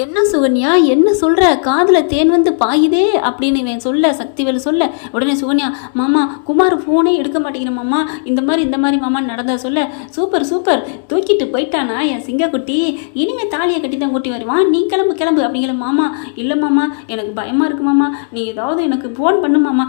என்ன சுகன்யா, என்ன சொல்கிற? காதில் தேன் வந்து பாயுதே அப்படின்னு இவன் சொல்ல, சக்திவேல் சொல்ல, உடனே சுகன்யா, மாமா குமார் ஃபோனே எடுக்க மாட்டேங்கிற மாமா, இந்த மாதிரி மாமா நடந்ததை சொல்ல, சூப்பர் சூப்பர், தூக்கிட்டு போயிட்டானா என் சிங்கக்குட்டி, இனிமேல் தாலியை கட்டி தான் கூட்டி வருவான், நீ கிளம்பு கிளம்பு அப்படிங்கிற. மாமா இல்லை மாமா, எனக்கு பயமாக இருக்கு மாமா, நீ ஏதாவது எனக்கு ஃபோன் பண்ணு மாமா.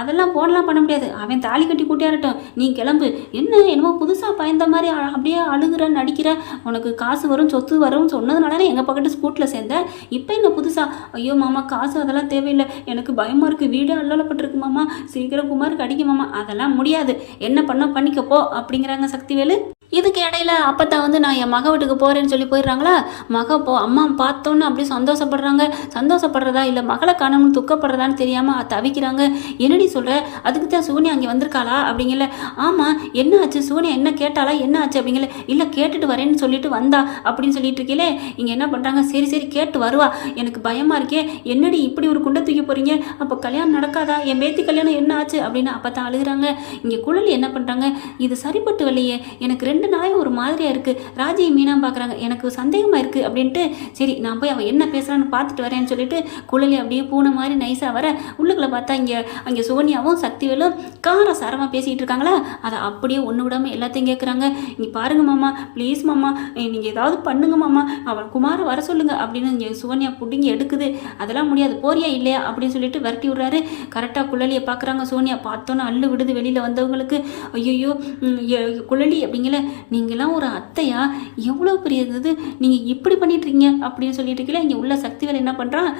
அதெல்லாம் ஃபோன்லாம் பண்ண முடியாது, அவன் தாலி கட்டி கூட்டியாரட்டும், நீ கிளம்பு. என்னமோ புதுசாக பயந்த மாதிரி அப்படியே அழுகிற நடிக்கிற, உனக்கு காசு வரும் சொத்து வரும் சொன்னதுனால எங்கள் பக்கத்து ஸ்கூட்டில் சேர்ந்தேன், இப்போ என்ன புதுசா? ஐயோ மாமா, காசு அதெல்லாம் தேவையில்லை, எனக்கு பயமாக இருக்குது, வீடு அல்லப்பட்டிருக்கு மாமா, சீக்கிரம் குமாருக்கு அடிக்க மாமா. அதெல்லாம் முடியாது, என்ன பண்ணிக்கப்போ அப்படிங்கிறாங்க சக்திவேலு. இதுக்கு இடையில அப்பத்தான் வந்து நான் என் மக வீட்டுக்கு போகிறேன்னு சொல்லி போயிடுறாங்களா. அம்மா பார்த்தோன்னு அப்படியே சந்தோஷப்படுறாங்க. சந்தோஷப்படுறதா இல்லை மகளை காணணும்னு துக்கப்படுறதான்னு தெரியாமல் தவிக்கிறாங்க. என்னடி சொல்கிற? அதுக்கு தான் சூனியா அங்கே வந்திருக்காளா அப்படிங்கல. ஆமாம், என்ன ஆச்சு சூனியா, என்ன கேட்டாளா, என்ன ஆச்சு அப்படிங்கல. இல்லை கேட்டுட்டு வரேன்னு சொல்லிட்டு வந்தா அப்படின்னு சொல்லிட்டு இருக்கீங்களே. இங்கே என்ன பண்ணுறாங்க, சரி கேட்டு வருவா, எனக்கு பயமாக இருக்கே, என்னடி இப்படி ஒரு குண்டை தூக்கி போகிறீங்க, அப்போ கல்யாணம் நடக்காதா, என் பேத்தி கல்யாணம் என்ன ஆச்சு அப்படின்னு அப்பத்தான் அழுகிறாங்க. இங்கே குழலி என்ன பண்ணுறாங்க, இது சரிப்பட்டு வரலையே, எனக்கு 2 நாளையும் ஒரு மாதிரியாக இருக்குது, ராஜி மீனா பார்க்குறாங்க, எனக்கு சந்தேகமாக இருக்குது அப்படின்ட்டு, சரி நான் போய் அவள் என்ன பேசுகிறான்னு பார்த்துட்டு வரேன்னு சொல்லிட்டு குழலி அப்படியே பூனை மாதிரி நைஸாக வர, உள்ளுக்குள்ளே பார்த்தா அங்கே சுகன்யாவும் சக்திவேலும் கார சாரமாக பேசிகிட்டு இருக்காங்களா. அதை அப்படியே ஒன்று விடாமல் எல்லாத்தையும் கேட்குறாங்க. இங்கே பாருங்க மாமா, ப்ளீஸ் மாமா, நீங்கள் ஏதாவது பண்ணுங்க மாமா, அவள் குமாரை வர சொல்லுங்க அப்படின்னு இங்கே சுகன்யா புடிங்கி எடுக்குது. அதெல்லாம் முடியாது, போறியா இல்லையா அப்படின்னு சொல்லிட்டு விரட்டி விட்றாரு. கரெக்டாக குழலியை பார்க்குறாங்க சோனியா. பார்த்தோன்னா அள்ளு விடுது வெளியில் வந்தவங்களுக்கு. ஐயோ குழலி அப்படிங்கல, நீங்களாம் ஒரு அத்தையா, எவ்வளோ பெரிய இது, நீங்கள் இப்படி பண்ணிட்டுருக்கீங்க அப்படின்னு சொல்லிட்டு இருக்கீங்களா. இங்கே உள்ள சக்திவேல் என்ன பண்ணுறான்,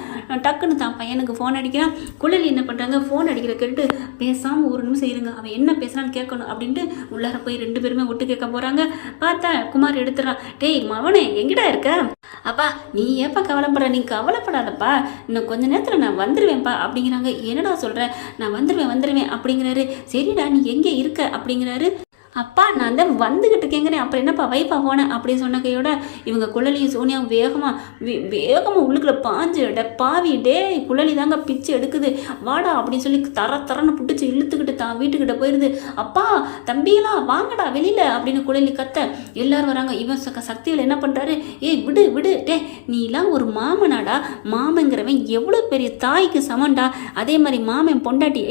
டக்குன்னு தான் பையனுக்கு ஃபோன் அடிக்கிறான். குழலி என்ன பண்ணுறாங்க, ஃபோன் அடிக்கிற கேட்டு பேசாமல் ஒரு நிமிஷம் இருங்க, அவன் என்ன பேசுகிறான்னு கேட்கணும் அப்படின்ட்டு உள்ளார போய் 2 பேருமே ஒட்டு கேட்க போகிறாங்க. பார்த்தா குமார் எடுத்துடுறான். டேய் மவனே, எங்கடா இருக்க? அப்பா நீ ஏப்பா கவலைப்படுற, நீ கவலைப்படாதப்பா, இன்னும் கொஞ்ச நேரத்தில் நான் வந்துடுவேன்ப்பா அப்படிங்கிறாங்க. என்னடா சொல்கிறேன், நான் வந்துடுவேன் அப்படிங்கிறாரு. சரிடா நீ எங்கே இருக்க அப்படிங்கிறாரு. அப்பா நான் தான் வந்துக்கிட்டு இருக்கேங்கிறேன், அப்புறம் என்னப்பா வைப்பா போனேன் அப்படின்னு சொன்ன கையோட இவங்க குழலியும் சோனியாவும் வேகமாக உள்ளுக்குள்ள பாஞ்சு பாவி டே குழலி தாங்க பிச்சு எடுக்குது, வாடா அப்படின்னு சொல்லி தரன்னு பிடிச்சி இழுத்துக்கிட்டு தான் வீட்டுக்கிட்ட போயிடுது. அப்பா தம்பியெல்லாம் வாங்கடா வெளியில் அப்படின்னு குழலி கத்த எல்லாரும் வராங்க. இவன் சக்தியில் என்ன பண்ணுறாரு, விடு டே, நீலாம் ஒரு மாமனாடா, மாமங்கிறவன் எவ்வளோ பெரிய தாய்க்கு சமண்டா, அதே மாதிரி மாமன் பொண்டாட்டி,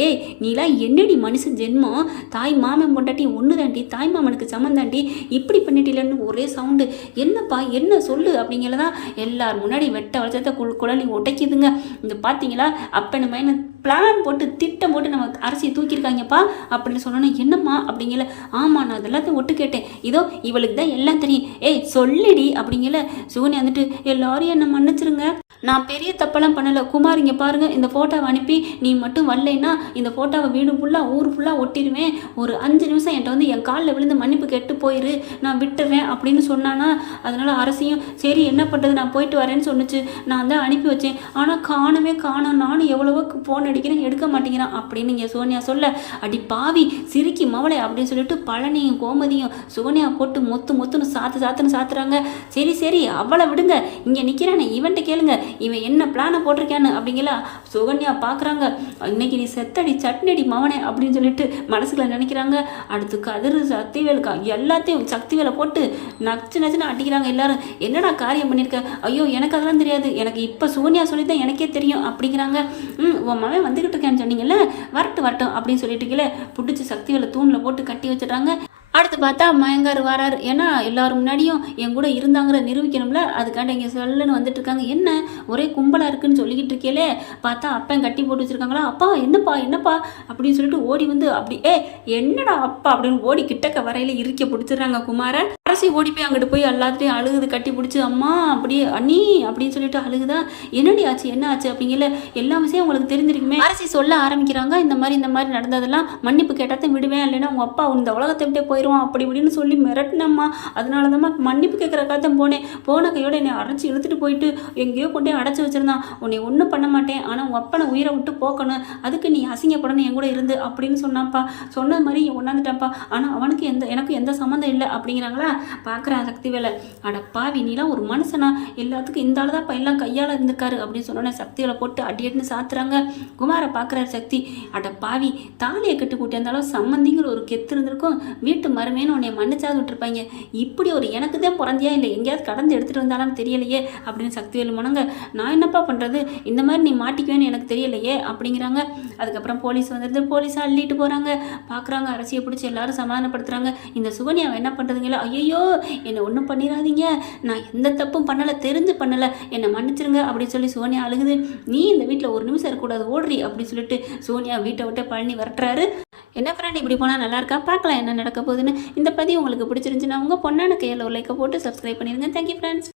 நீலாம் என்னடி மனுஷன் ஜென்மம், தாய் மாமன் பொண்டாட்டி ஒன்று தாய் மாமனுக்கு சமந்தாண்டி, இப்படி பண்ணிட்டிலன்னு ஒரே சவுண்டு. என்னப்பா என்ன சொல்லு அப்படிங்கிறதான் எல்லார் முன்னாடி வெட்ட வளர்ச்சத்தை குழலி உடைக்குதுங்க. இந்த பார்த்தீங்களா அப்பன்னு மைன பிளான் போட்டு திட்டம் போட்டு நம்ம அரசியை தூக்கியிருக்காங்கப்பா அப்படின்னு சொன்னோன்னா, என்னம்மா அப்படிங்கல. ஆமாம் நான் அதெல்லாத்தையும் ஒட்டு கேட்டேன், இதோ இவளுக்கு தான் எல்லாம் தெரியும், சொல்லிடி அப்படிங்கல. சுகன்யா வந்துட்டு எல்லாரும் என்ன மன்னிச்சிருங்க, நான் பெரிய தப்பெல்லாம் பண்ணலை, குமார் இங்கே பாருங்கள், இந்த ஃபோட்டோவை அனுப்பி நீ மட்டும் வரலைன்னா இந்த ஃபோட்டோவை வீடு ஃபுல்லாக ஊர் ஃபுல்லாக ஒட்டிடுவேன், ஒரு 5 நிமிஷம் என்கிட்ட வந்து என் காலில் விழுந்து மன்னிப்பு கேட்டு போயிரு, நான் விட்டுறேன் அப்படின்னு சொன்னானா. அதனால் அரசியும் சரி என்ன பண்ணுறது, நான் போயிட்டு வரேன்னு சொன்னிச்சு, நான் தான் அனுப்பி வச்சேன், ஆனால் காணோம், நானும் எவ்வளவோ ஃபோன் அடிக்கிறேன் எடுக்க மாட்டேங்கிறான் அப்படின்னு இங்கே சோனியா சொல்ல, அடி பாவி சிரிக்கி மவளை அப்படின்னு சொல்லிட்டு பழனியும் கோமதியும் சுகன்யா போட்டு மொத்துன்னு சாத்துறாங்க. சரி அவளை விடுங்க, இங்கே நிற்கிறானே இவன்ட்டு கேளுங்க, இவன் என்ன பிளானை போட்டிருக்கான்னு அப்படிங்களா. சுகன்யா பார்க்குறாங்க, இன்னைக்கு நீ செத்தடி சட்னடி மவனே அப்படின்னு சொல்லிட்டு மனசுக்குள்ள நினைக்கிறாங்க. அடுத்து கதிர் சக்திவேலுக்கா எல்லாத்தையும் சக்திவேலை போட்டு நச்சுன்னு அடிக்கிறாங்க எல்லாரும். என்னடா காரியம் பண்ணியிருக்க, ஐயோ எனக்கு அதெல்லாம் தெரியாது, எனக்கு இப்போ சோனியா சொல்லி தான் எனக்கே தெரியும் அப்படிங்கிறாங்க. உன் மவன் வந்துக்கிட்டு இருக்கேன்னு சொன்னீங்கல்ல, வரட்டும் அப்படின்னு சொல்லிட்டு பிடிச்சி சக்திவேலை தூணில் போட்டு கட்டி வச்சிடறாங்க. அடுத்து பார்த்தா மயங்கார் வராரு, ஏன்னா எல்லாரும் முன்னாடியும் என் கூட இருந்தாங்கிற நிரூபிக்கணும்ல, அதுக்காண்டி இங்கே சொல்லுன்னு வந்துட்டு இருக்காங்க. என்ன ஒரே கும்பலாக இருக்குன்னு சொல்லிக்கிட்டு இருக்கேலே, பார்த்தா அப்பன் கட்டி போட்டு வச்சுருக்காங்களா. அப்பா என்னப்பா அப்படின்னு சொல்லிட்டு ஓடி வந்து அப்படி என்னடா அப்பா அப்படின்னு ஓடி கிட்டக்க வரையில இறுக்க பிடிச்சிடுறாங்க குமாரை. அரசி ஓடி போய் அங்கிட்டு போய் எல்லாத்தையும் அழுகுது, கட்டி பிடிச்சி அம்மா அப்படியே அண்ணி அப்படின்னு சொல்லிட்டு அழுகுதா. என்னடி ஆச்சு என்ன ஆச்சு அப்படிங்கல, எல்லா விஷயம் உங்களுக்கு தெரிஞ்சிருக்குமே. அரசி சொல்ல ஆரம்பிக்கிறாங்க, இந்த மாதிரி நடந்ததெல்லாம் மன்னிப்பு கேட்டாதான் விடுவேன், இல்லைன்னா உங்கள் அப்பா இந்த உலகத்தை விட்டே போயிடுவான் அப்படி இப்படின்னு சொல்லி மிரட்டினம்மா, அதனால தான் மன்னிப்பு கேட்குறக்காக போன கையோட என்னை அரைச்சி இழுத்துட்டு போயிட்டு எங்கேயோ கொண்டே அடைச்சி வச்சிருந்தான், உன்னை ஒன்றும் பண்ண மாட்டேன், ஆனால் உங்கள் அப்பனை உயிரை விட்டு போக்கணும், அதுக்கு நீ அசிங்கப்படணும் என் கூட இருந்து அப்படின்னு சொன்னாப்பா. சொன்ன மாதிரி ஒன்னாந்துட்டாப்பா, ஆனால் அவனுக்கு எனக்கு எந்த சம்மந்தம் இல்லை அப்படிங்கிறாங்களா. பார்க்குறான் சக்திவேலை, அடப்பாவி நீலாம் ஒரு மனுஷனா, எல்லாத்துக்கும் இந்த ஆள் தான் எல்லாம் கையால் இருந்திருக்காரு அப்படின்னு சொன்னோன்னே சக்திவேலை போட்டு அடின்னு சாத்துறாங்க. குமாரை பார்க்குறாரு சக்தி, அடப்பாவி தாலியை கட்டு கூட்டி அந்த அளவு சம்மந்திங்கிற ஒரு கெத்து இருந்திருக்கும், வீட்டு மருமேன்னு உன்னை மன்னிச்சாது விட்டுருப்பாங்க. இப்படி ஒரு எனக்கு தான் பிறந்தியா இல்லை எங்கேயாவது கடந்து எடுத்துகிட்டு வந்தாலும் தெரியலையே அப்படின்னு சக்திவேல் முனங்க. நான் என்னப்பா பண்ணுறது, இந்த மாதிரி நீ மாட்டிக்குவேன்னு எனக்கு தெரியலையே அப்படிங்கிறாங்க. அதுக்கப்புறம் போலீஸ் வந்துடுது. போலீஸாக அள்ளிட்டு போகிறாங்க. பார்க்குறாங்க, அரசியை பிடிச்சி எல்லாரும் சமாதானப்படுத்துகிறாங்க. இந்த சுகன்யாவை என்ன பண்ணுறதுங்களா, ஐயோ என்னை ஒன்றும் பண்ணிடாதீங்க, நான் எந்த தப்பும் பண்ணலை, தெரிஞ்சு பண்ணலை, என்னை மன்னிச்சிருங்க அப்படின்னு சொல்லி சோனியா அழுகுது. நீ இந்த வீட்டில் ஒரு நிமிஷம் இருக்கக்கூடாது, ஓடுறி அப்படின்னு சொல்லிட்டு சோனியா வீட்டை விட்டு பழனி வரட்டுறாரு. என்ன ஃப்ரெண்ட், இப்படி போனால் நல்லா இருக்கா? பார்க்கலாம் என்ன நடக்க போகுதுன்னு. இந்த பதிவு உங்களுக்கு பிடிச்சிருந்துச்சுன்னா உங்கள் பொண்ணான கையில் ஒரு லைக்கை போட்டு சப்ஸ்கிரைப் பண்ணிடுங்க. Thank you friends.